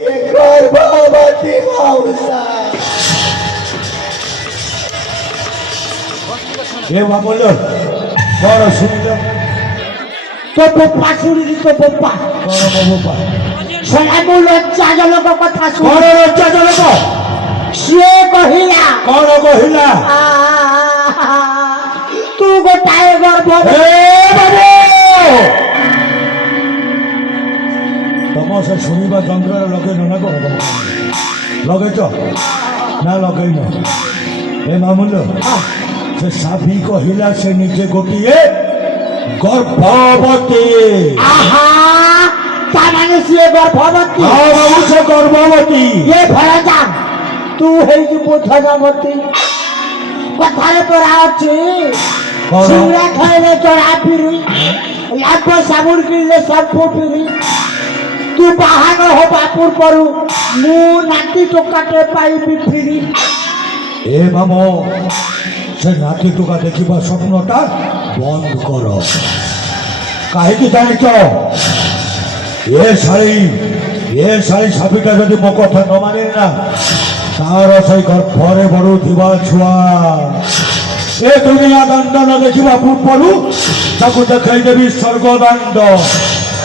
गर्भवती मौसा এ বলল বড় শুনিল তো বোপা শুনিলি তো বোপা বড় বাবুপা শোনাবো লজ্জাজনক কথা শুনি বড় লজ্জাজনক ସିଏ କହିଲା କଣ କହିଲା ତୁ ଗୋଟାଏ ଗର୍ଭ ଏ ବାବୁ ତମ ସେ ଶୁଣିବା ଯନ୍ତ୍ରରେ ଲଗେଇନ ନା କଣ ଲଗେଇଛ ନା ଲଗେଇନ ଏ ମାମୁଲ ସେ ସାବି କହିଲା ସେ ନିଜେ ଗୋଟିଏ ଗର୍ଭବତୀ ଆହା ତାମାନେ ସିଏ ଗର୍ଭବତୀ ହଁ ବାବୁ ସେ ଗର୍ଭବତୀ ଏ ଭରଜା ତୁ ହେଇକି ବୋଧନବତୀ କଥାରେ ପରା ଅଛି କଣ? ସିଙ୍ଗଡ଼ା ଖାଇଲେ ଚଢା ଫିରି ଲାଭ ସାବୁନ କିଣିଲେ ସର୍ଫ ଫିରି ତୁ ବାହାଘର ହବା ପୂର୍ବରୁ ମୁଁ ନାତି ଟୋକାଟେ ପାଇବି ଫିରି ଏ ମାମ ସେ ନାତି ଟୁକା ଦେଖିବା ସ୍ୱପ୍ନଟା ବନ୍ଦ କର କାହିଁକି ଜାଣିଛ ଏ ଶାଳୀ ସାବିକା ଯଦି ମୋ କଥା ନ ମାନିଲେ ନା ତାର ସେଇ ଗର୍ଭରେ ବଢୁଥିବା ଛୁଆ ଏ ଦୁନିଆ ଦାଣ୍ଡ ନ ଦେଖିବା ପୂର୍ବରୁ ତାକୁ ଦେଖାଇଦେବି ସ୍ୱର୍ଗ ଦାଣ୍ଡ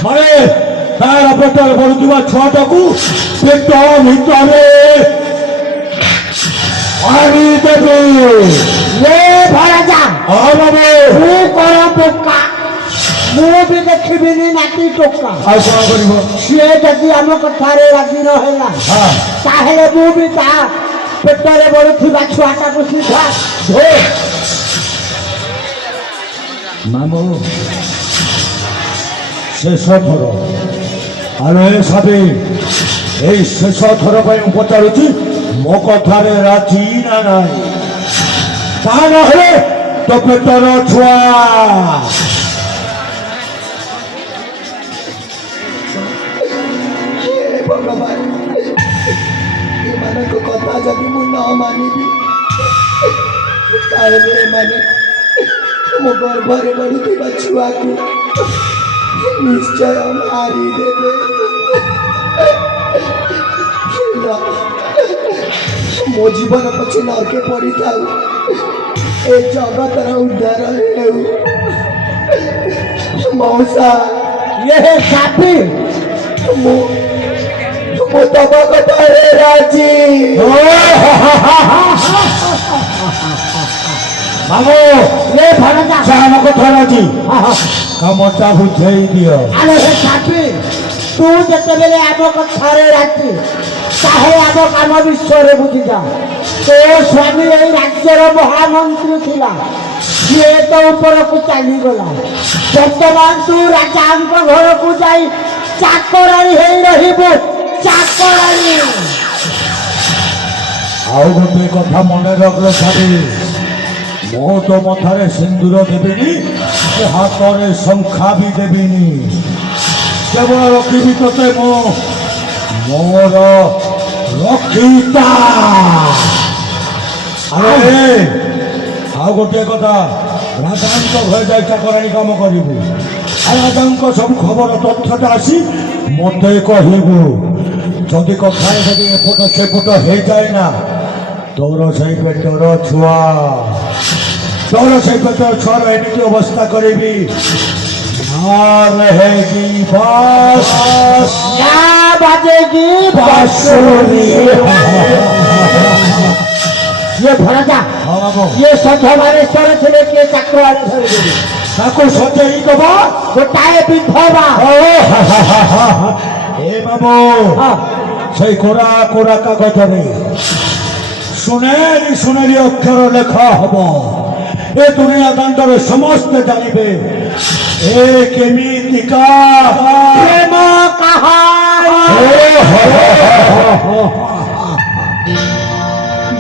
ମାନେ ତାର ପେଟରେ ବଢୁଥିବା ଛୁଆଟାକୁ ପେଟ ଭିତରେ ମାରିଦେବି ଏ ଭରଜା ମୁଁ କଣ ବୋକା ମୁଁ ବି ଦେଖିବିନି ନାତି ଟୋକା ଆଉ କଣ କରିବ ସିଏ ଯଦି ଆମ କଥାରେ ରାଜି ନ ହେଲା ହଁ ତାହେଲେ ମୁଁ ବି ତା ପେଟରେ ବଢୁଥିବା ଛୁଆଟାକୁ ସିଧା ଧୋ ମାମୁ ଶେଷ ଥର ଆଲୋ ଏ ସାବି ଏଇ ଶେଷ ଥର ପାଇଁ ମୁଁ ପଚାରୁଛି ମୋ କଥାରେ ରାଜି ନା ନାହିଁ ତା ନହେଲେ ତୋ ପେଟର ଛୁଆ भगवान एमानक कथा जदि मु न मानिबी ताहेले एमाने मो गर्भरे बढुथिबा छुआकु निश्चय मारी देबे मो जीवन पछे नरके पड़ी थाउ ए जगतर उद्धार हेउ मौसा ये साथी मु तब कथारे राजी ମାମୁ ये भरजा ଆମ କଥା ରାଜି କାମଟା ବୁଝେଇ ଦିଅ ଆରେ ହେ ସାଥୀ ତୁ ଯେତେବେଳେ ଆମ କଥାରେ ରାଜି ତାହେଲେ ଆମ କାମ ବିଷୟରେ ବୁଝିଯା ତୋ ସ୍ୱାମୀ ଏଇ ରାଜ୍ୟର ମହାମନ୍ତ୍ରୀ ଥିଲା ସିଏ ତ ଉପରକୁ ଚାଲିଗଲା ବର୍ତ୍ତମାନ ତୁ ରାଜାଙ୍କ ଘରକୁ ଯାଇ ଚାକରାଣୀ ହେଇ ରହିବୁ ଚାକରାଣୀ ଆଉ ଗୋଟେ କଥା ମନେ ରଖିଲ ସାବି ମୁଁ ତ ମଥାରେ ସିନ୍ଦୁର ଦେବିନି କି ହାତରେ ଶଙ୍ଖା ବି ଦେବିନି କେବଳ ରଖିବି ତତେ ମୁଁ ମୋର ରକ୍ଷିତା ଆରେ ଆଉ ଗୋଟିଏ କଥା ରାଜାଙ୍କ ଘରେ ଯାଇ ଚାକରାଣୀ କାମ କରିବୁ ଆଉ ରାଜାଙ୍କ ସବୁ ଖବର ତଥ୍ୟଟା ଆସି ମୋତେ କହିବୁ ଯଦି କଥାରେ ଯଦି ଏପଟ ସେପଟ ହେଇଯାଏ ନା ତୋର ସେଇ ପେଟର ଛୁଆ ତୋର ସେଇ ପେଟର ଛୁଆର ଏମିତି ଅବସ୍ଥା କରିବି रहेगी बास क्या बजेगी बांसुरी ये भरजा हाँ बाबू ये सधवारेश्वर थे किए चाकराणी धरिदेवी ताको सजेई दबा गोटाए विधवा ए बाबू সেই কোরা কোরা কাগজরে সুনেলি অক্ষর লেখা হব এ দুনিয়া দাণ্ডরে সমস্তে জানিবে এ কেমিতিকা প্রেম কাহানী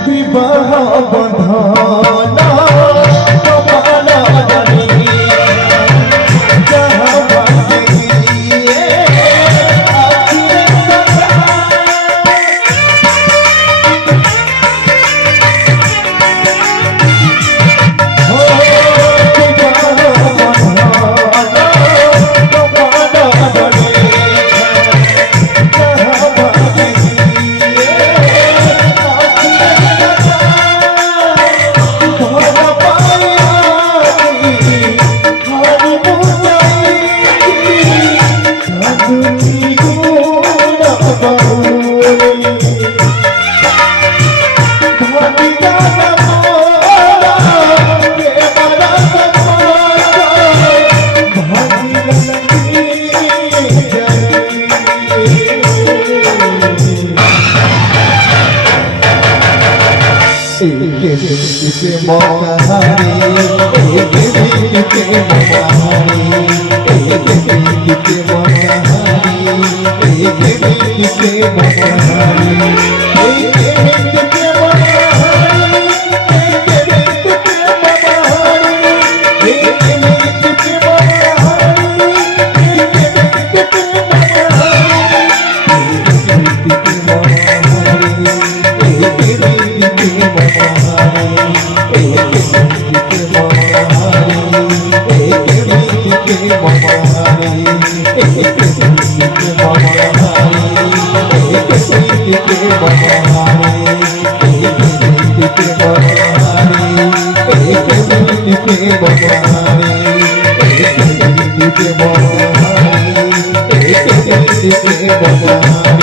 विवाह बंधना कपाला जनी जहाँ बंदी के मकाहारी एक मिनट के मकाहारी एक मिनट के मकाहारी एक मिनट के मकाहारी एक मिनट के मकाहारी एक मिनट के मकाहारी एक मिनट के मकाहारी एक मिनट के मकाहारी